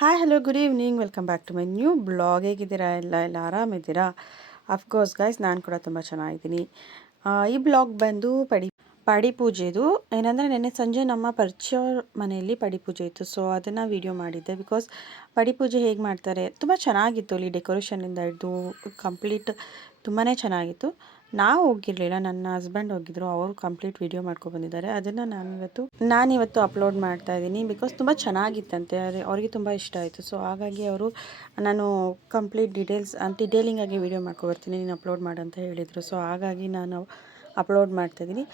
Hi hello good evening welcome back to my new blog. ಹೇಗಿದ್ದೀರಾ ಎಲ್ಲ ಆರಾಮಿದ್ದೀರಾ? Of course guys, ನಾನು ಕೂಡ ತುಂಬ ಚೆನ್ನಾಗಿದ್ದೀನಿ. ಈ ಬ್ಲಾಗ್ ಬಂದು ಪಡಿ ಪೂಜೆದು. ಏನಂದರೆ ನೆನ್ನೆ ಸಂಜೆ ನಮ್ಮ ಪರಿಚಯ ಮನೆಯಲ್ಲಿ ಪಡಿ ಪೂಜೆ ಇತ್ತು. ಸೊ ಅದನ್ನು ವೀಡಿಯೋ ಮಾಡಿದ್ದೆ. ಬಿಕಾಸ್ ಪಡಿ ಪೂಜೆ ಹೇಗೆ ಮಾಡ್ತಾರೆ ತುಂಬ ಚೆನ್ನಾಗಿತ್ತು. ಅಲ್ಲಿ ಡೆಕೋರೇಷನಿಂದ ಹಿಡಿದು ಕಂಪ್ಲೀಟ್ ತುಂಬಾ ಚೆನ್ನಾಗಿತ್ತು. ನಾವು ಹೋಗಿರಲಿಲ್ಲ, ನನ್ನ ಹಸ್ಬೆಂಡ್ ಹೋಗಿದ್ರು. ಅವರು ಕಂಪ್ಲೀಟ್ ವೀಡಿಯೋ ಬಂದಿದ್ದಾರೆ. ಅದನ್ನು ನಾನಿವತ್ತು ಅಪ್ಲೋಡ್ ಮಾಡ್ತಾ ಇದ್ದೀನಿ. ಬಿಕಾಸ್ ತುಂಬ ಚೆನ್ನಾಗಿತ್ತಂತೆ, ಅವ್ರಿಗೆ ತುಂಬ ಇಷ್ಟ ಆಯಿತು. ಸೊ ಹಾಗಾಗಿ ಅವರು ನಾನು ಕಂಪ್ಲೀಟ್ ಡಿಟೇಲಿಂಗಾಗಿ ವೀಡಿಯೋ ಮಾಡ್ಕೊಬರ್ತೀನಿ, ನೀನು ಅಪ್ಲೋಡ್ ಮಾಡಂತ ಹೇಳಿದರು. ಸೊ ಹಾಗಾಗಿ ನಾನು ಅಪ್ಲೋಡ್ ಮಾಡ್ತಾಯಿದ್ದೀನಿ.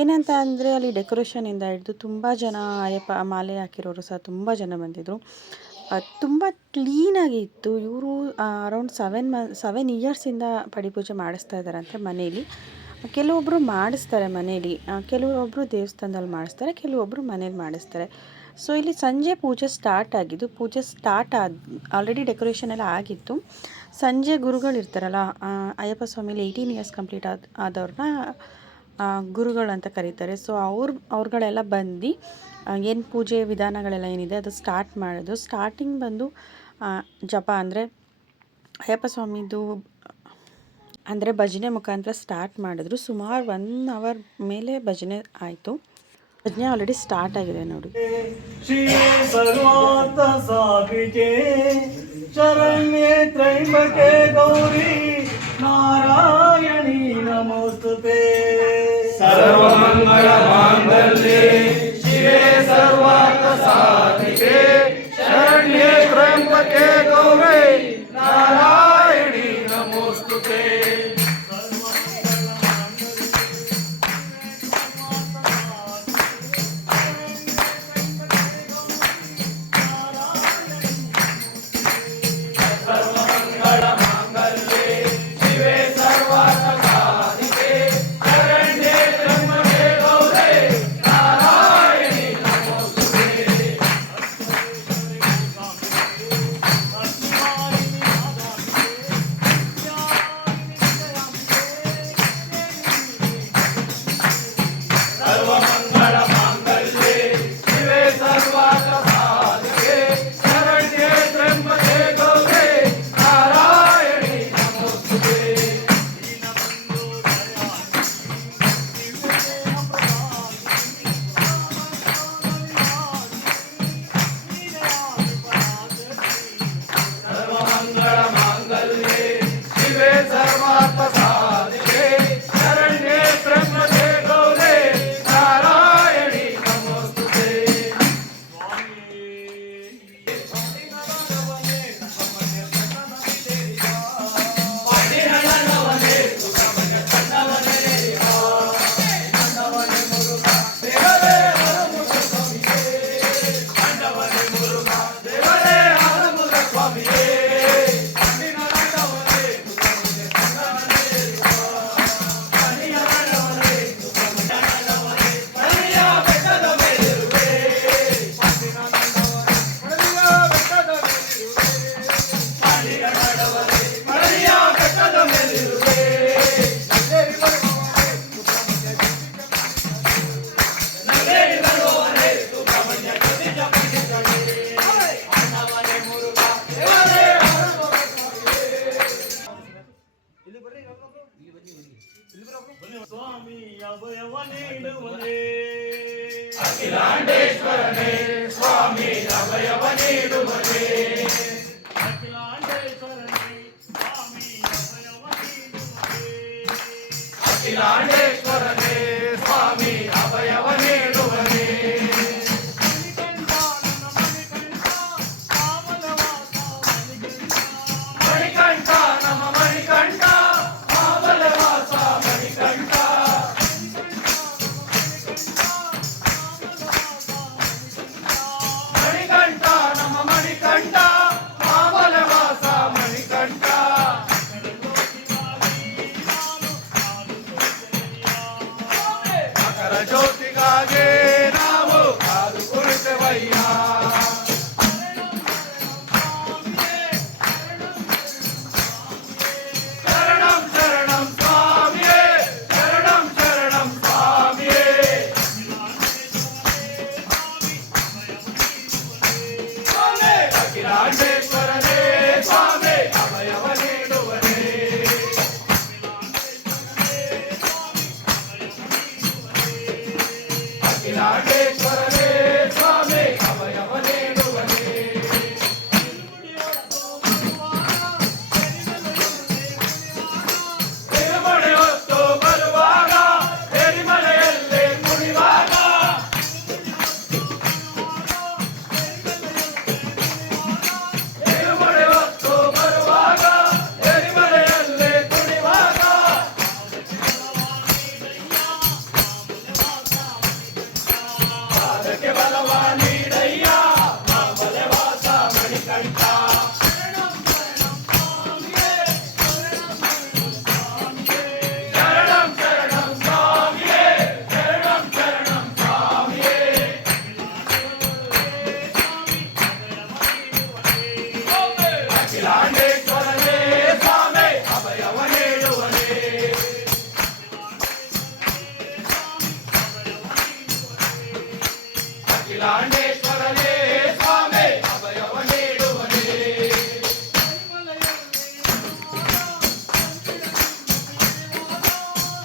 ಏನಂತ ಅಂದರೆ ಅಲ್ಲಿ ಡೆಕೋರೇಷನಿಂದ ಹಿಡಿದು ತುಂಬ ಜನ, ಅಯ್ಯಪ್ಪ ಮಾಲೆ ಹಾಕಿರೋರು ಸಹ ತುಂಬ ಜನ ಬಂದಿದ್ದರು. ತುಂಬ ಕ್ಲೀನಾಗಿ ಇತ್ತು. ಇವರು ಅರೌಂಡ್ 7 ಇಯರ್ಸಿಂದ ಪಡಿ ಪೂಜೆ ಮಾಡಿಸ್ತಾ ಇದ್ದಾರಂತೆ ಮನೇಲಿ. ಕೆಲವೊಬ್ಬರು ಮಾಡಿಸ್ತಾರೆ ಮನೇಲಿ, ಕೆಲವೊಬ್ಬರು ದೇವಸ್ಥಾನದಲ್ಲಿ ಮಾಡಿಸ್ತಾರೆ, ಕೆಲವೊಬ್ಬರು ಮನೇಲಿ ಮಾಡಿಸ್ತಾರೆ. ಸೊ ಇಲ್ಲಿ ಸಂಜೆ ಪೂಜೆ ಸ್ಟಾರ್ಟ್ ಆಗಿದ್ದು, ಪೂಜೆ ಆಲ್ರೆಡಿ ಡೆಕೋರೇಷನ್ ಎಲ್ಲ ಆಗಿತ್ತು. ಸಂಜೆ ಗುರುಗಳು ಇರ್ತಾರಲ್ಲ, ಅಯ್ಯಪ್ಪ ಸ್ವಾಮಿಲಿ 18 ಇಯರ್ಸ್ ಕಂಪ್ಲೀಟ್ ಆದವ್ರನ್ನ ಗುರುಗಳು ಅಂತ ಕರೀತಾರೆ. ಸೊ ಅವ್ರುಗಳೆಲ್ಲ ಬಂದು ಏನು ಪೂಜೆ ವಿಧಾನಗಳೆಲ್ಲ ಏನಿದೆ ಅದು ಸ್ಟಾರ್ಟ್ ಮಾಡೋದು. ಸ್ಟಾರ್ಟಿಂಗ್ ಬಂದು ಜಪ ಅಂದರೆ ಅಯ್ಯಪ್ಪ ಸ್ವಾಮಿದು ಅಂದರೆ ಭಜನೆ ಮುಖಾಂತರ ಸ್ಟಾರ್ಟ್ ಮಾಡಿದ್ರು. ಸುಮಾರು 1 ಅವರ್ ಮೇಲೆ ಭಜನೆ ಆಯಿತು. ಭಜನೆ ಆಲ್ರೆಡಿ ಸ್ಟಾರ್ಟ್ ಆಗಿದೆ ನೋಡಿ. ಶ್ರೀ ಸರ್ವಾರ್ಥ ಸಾಧಿಕೆ ಶರಣ್ಯೇ ತ್ರೈಂಬಕೆ ಗೌರಿ ನಾರಾಯಣಿ ನಮೋಸ್ತುತೆ. ಸರ್ವಮಂಗಳ ಮಾಂಗಲ್ಯೆ ಶಿವೆ ಸರ್ವಾರ್ಥ ಸಾಧಿಕೆ ಶರಣ್ಯೇ ತ್ರೈಂಬಕೆ ಗೌರಿ ನಾರಾಯಣಿ ನಮೋಸ್ತುತೆ. ಅಖಿಲಾಂಡೇಶ್ವರನೇ ಸ್ವಾಮಿ ಅಭಯವ ನೀಡುವನೇ ಅಖಿಲಾಂಡೇಶ್ವರನೇ ಸ್ವಾಮಿ ಅಭಯವ ನೀಡುವನೇ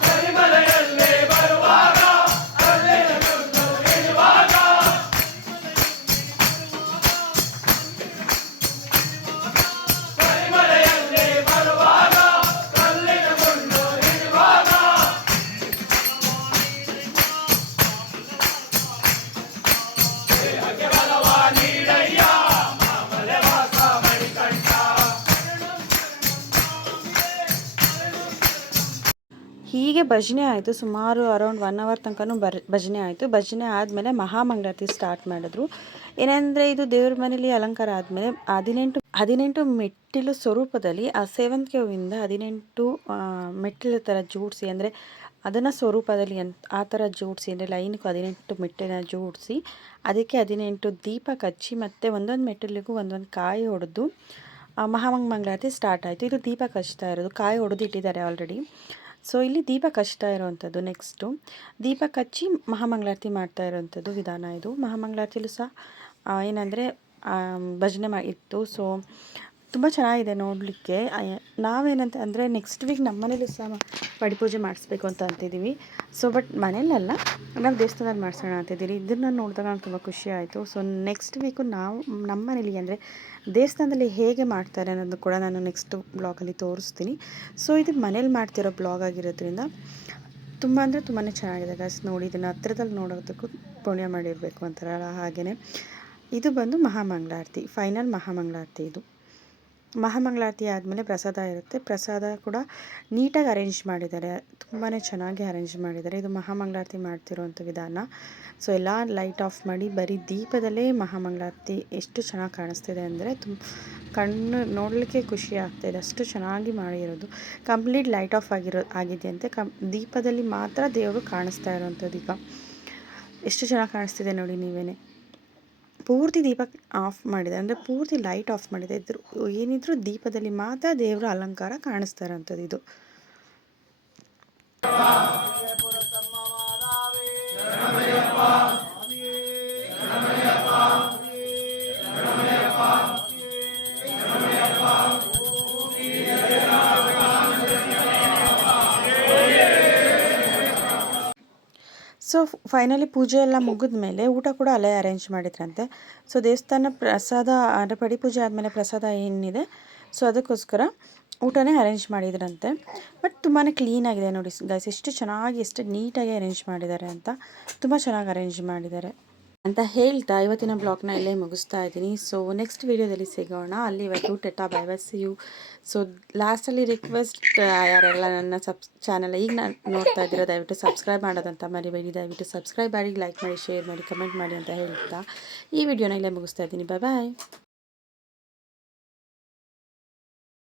ಕರಿಮಲೆಯಲ್ಲಿ ಬರುವಾಗ ಕಲ್ಲಿನ ಗುಂಡು ಇಳಿಯುವಾಗ ಕರಿಮಲೆಯಲ್ಲಿ ಬರುವಾಗ ಕಲ್ಲಿನ ಗುಂಡು ಇಳಿಯುವಾಗ ದೇಹಕ್ಕೆ ಬಲವ ನೀಡಯ್ಯ ಮಾಮಲೆ ವಾಸ ಮಣಿಕಂಠ ಹೀಗೆ ಭಜನೆ ಆಯಿತು. ಸುಮಾರು ಅರೌಂಡ್ 1 ಅವರ್ ತನಕನೂ ಭಜನೆ ಆಯಿತು. ಭಜನೆ ಆದಮೇಲೆ ಮಹಾಮಂಗಳಾರತಿ ಸ್ಟಾರ್ಟ್ ಮಾಡಿದ್ರು. ಏನಂದರೆ ಇದು ದೇವ್ರ ಮನೇಲಿ ಅಲಂಕಾರ ಆದಮೇಲೆ 18 ಮೆಟ್ಟಿಲು ಸ್ವರೂಪದಲ್ಲಿ ಆ ಸೇವಂತಿಗೆ ಹೂವಿಂದ 18 ಮೆಟ್ಟಿಲು ಥರ ಜೋಡಿಸಿ, ಅಂದರೆ ಅದನ್ನು ಸ್ವರೂಪದಲ್ಲಿ ಆ ಥರ ಜೋಡಿಸಿ, ಅಂದರೆ ಲೈನ್ಗೂ 18 ಮೆಟ್ಟಿಲನ್ನ ಜೋಡಿಸಿ ಅದಕ್ಕೆ 18 ದೀಪ ಹಚ್ಚಿ ಮತ್ತು ಒಂದೊಂದು ಮೆಟ್ಟಿಲಿಗೂ ಒಂದೊಂದು ಕಾಯಿ ಹೊಡೆದು ಮಹಾಮಂಗಳಾರತಿ ಸ್ಟಾರ್ಟ್ ಆಯಿತು. ಇದು ದೀಪ ಹಚ್ತಾ ಇರೋದು, ಕಾಯಿ ಹೊಡೆದು ಇಟ್ಟಿದ್ದಾರೆ ಆಲ್ರೆಡಿ. ಸೊ ಇಲ್ಲಿ ದೀಪ ಹಚ್ತಾ ಇರೋವಂಥದ್ದು. ನೆಕ್ಸ್ಟು ದೀಪ ಹಚ್ಚಿ ಮಹಾಮಂಗಳಾರತಿ ಮಾಡ್ತಾ ಇರೋವಂಥದ್ದು ವಿಧಾನ ಇದು. ಮಹಾಮಂಗಳಾರತಿಲೂ ಸಹ ಏನಂದರೆ ಭಜನೆ ಇತ್ತು. ಸೊ ತುಂಬ ಚೆನ್ನಾಗಿದೆ ನೋಡಲಿಕ್ಕೆ. ನಾವೇನಂತ ಅಂದರೆ ನೆಕ್ಸ್ಟ್ ವೀಕ್ ನಮ್ಮ ಮನೇಲೂ ಸಹ ಪಡಿಪೂಜೆ ಮಾಡಿಸ್ಬೇಕು ಅಂತ ಅಂತಿದ್ದೀವಿ. ಸೊ ಬಟ್ ಮನೇಲಲ್ಲ, ನಾವು ದೇವಸ್ಥಾನದಲ್ಲಿ ಮಾಡಿಸೋಣ ಅಂತಿದ್ದೀವಿ. ಇದನ್ನು ನೋಡಿದಾಗ ನಂಗೆ ತುಂಬ ಖುಷಿ ಆಯಿತು. ಸೊ ನೆಕ್ಸ್ಟ್ ವೀಕು ನಾವು ನಮ್ಮ ಮನೇಲಿ ಅಂದರೆ ದೇವಸ್ಥಾನದಲ್ಲಿ ಹೇಗೆ ಮಾಡ್ತಾರೆ ಅನ್ನೋದು ಕೂಡ ನಾನು ನೆಕ್ಸ್ಟ್ ಬ್ಲಾಗಲ್ಲಿ ತೋರಿಸ್ತೀನಿ. ಸೊ ಇದು ಮನೇಲಿ ಮಾಡ್ತಿರೋ ಬ್ಲಾಗ್ ಆಗಿರೋದ್ರಿಂದ ತುಂಬ ಅಂದರೆ ತುಂಬಾ ಚೆನ್ನಾಗಿದೆ ಗೈಸ್. ನೋಡಿ, ಇದನ್ನು ಹತ್ರದಲ್ಲಿ ನೋಡೋದಕ್ಕೂ ಪುಣ್ಯ ಮಾಡಿರಬೇಕು ಅಂತಾರಲ್ಲ, ಹಾಗೆಯೇ ಇದು ಬಂದು ಮಹಾಮಂಗಳಾರತಿ, ಫೈನಲ್ ಮಹಾಮಂಗಳಾರತಿ ಇದು. ಮಹಾಮಂಗಳಾರತಿ ಆದಮೇಲೆ ಪ್ರಸಾದ ಇರುತ್ತೆ. ಪ್ರಸಾದ ಕೂಡ ನೀಟಾಗಿ ಅರೇಂಜ್ ಮಾಡಿದ್ದಾರೆ, ತುಂಬಾ ಚೆನ್ನಾಗಿ ಅರೇಂಜ್ ಮಾಡಿದ್ದಾರೆ. ಇದು ಮಹಾಮಂಗಳಾರತಿ ಮಾಡ್ತಿರೋವಂಥ ವಿಧಾನ. ಸೊ ಎಲ್ಲ ಲೈಟ್ ಆಫ್ ಮಾಡಿ ಬರೀ ದೀಪದಲ್ಲೇ ಮಹಾಮಂಗಳಾರತಿ ಎಷ್ಟು ಚೆನ್ನಾಗಿ ಕಾಣಿಸ್ತಿದೆ ಅಂದರೆ ಕಣ್ಣು ನೋಡಲಿಕ್ಕೆ ಖುಷಿ ಆಗ್ತಾಯಿದೆ, ಅಷ್ಟು ಚೆನ್ನಾಗಿ ಮಾಡಿರೋದು. ಕಂಪ್ಲೀಟ್ ಲೈಟ್ ಆಫ್ ಆಗಿದೆಯಂತೆ. ದೀಪದಲ್ಲಿ ಮಾತ್ರ ದೇವರು ಕಾಣಿಸ್ತಾ ಇರೋವಂಥದ್ದು. ಈಗ ಎಷ್ಟು ಚೆನ್ನಾಗಿ ಕಾಣಿಸ್ತಿದೆ ನೋಡಿ ನೀವೇ. ಪೂರ್ತಿ ದೀಪ ಆಫ್ ಮಾಡಿದೆ, ಅಂದರೆ ಪೂರ್ತಿ ಲೈಟ್ ಆಫ್ ಮಾಡಿದೆ. ಏನಿದ್ರು ದೀಪದಲ್ಲಿ ಮಾತ್ರ ದೇವರ ಅಲಂಕಾರ ಕಾಣಿಸ್ತಾ ಇರೋಂಥದ್ದು ಇದು. ಸೊ ಫೈನಲಿ ಪೂಜೆ ಎಲ್ಲ ಮುಗಿದ ಮೇಲೆ ಊಟ ಕೂಡ ಅಲ್ಲೇ ಅರೇಂಜ್ ಮಾಡಿದ್ರಂತೆ. ಸೊ ದೇವಸ್ಥಾನ ಪ್ರಸಾದ ಅಂದರೆ ಪಡಿಪೂಜೆ ಆದಮೇಲೆ ಪ್ರಸಾದ ಏನಿದೆ, ಸೊ ಅದಕ್ಕೋಸ್ಕರ ಊಟನೇ ಅರೇಂಜ್ ಮಾಡಿದ್ರಂತೆ. ಬಟ್ ತುಂಬಾ ಕ್ಲೀನಾಗಿದೆ ನೋಡಿ ಗೈಸ್, ಎಷ್ಟು ಚೆನ್ನಾಗಿ ಎಷ್ಟು ನೀಟಾಗಿ ಅರೇಂಜ್ ಮಾಡಿದ್ದಾರೆ ಅಂತ, ತುಂಬ ಚೆನ್ನಾಗಿ ಅರೇಂಜ್ ಮಾಡಿದ್ದಾರೆ ಅಂತ ಹೇಳ್ತಾ ಇವತ್ತಿನ ಬ್ಲಾಗ್ನ ಇಲ್ಲೇ ಮುಗಿಸ್ತಾ ಇದ್ದೀನಿ. ಸೊ ನೆಕ್ಸ್ಟ್ ವೀಡಿಯೋದಲ್ಲಿ ಸಿಗೋಣ. ಅಲ್ಲಿವರೆಗೂ tata bye bye, see you. So ಲಾಸ್ಟಲ್ಲಿ ರಿಕ್ವೆಸ್ಟ್, ಯಾರೆಲ್ಲ ನನ್ನ ಚಾನಲ್ ಈಗ ನೋಡ್ತಾ ಇದ್ದೀರೋ ದಯವಿಟ್ಟು ಸಬ್ಸ್ಕ್ರೈಬ್ ಮಾಡೋದಂತ ಮರಿಬೇಡಿ. ದಯವಿಟ್ಟು ಸಬ್ಸ್ಕ್ರೈಬ್ ಮಾಡಿ, ಲೈಕ್ ಮಾಡಿ, ಶೇರ್ ಮಾಡಿ, ಕಮೆಂಟ್ ಮಾಡಿ ಅಂತ ಹೇಳ್ತಾ ಈ ವಿಡಿಯೋನ ಇಲ್ಲೇ ಮುಗಿಸ್ತಾ ಇದ್ದೀನಿ. ಬಾಯ್ ಬಾಯ್.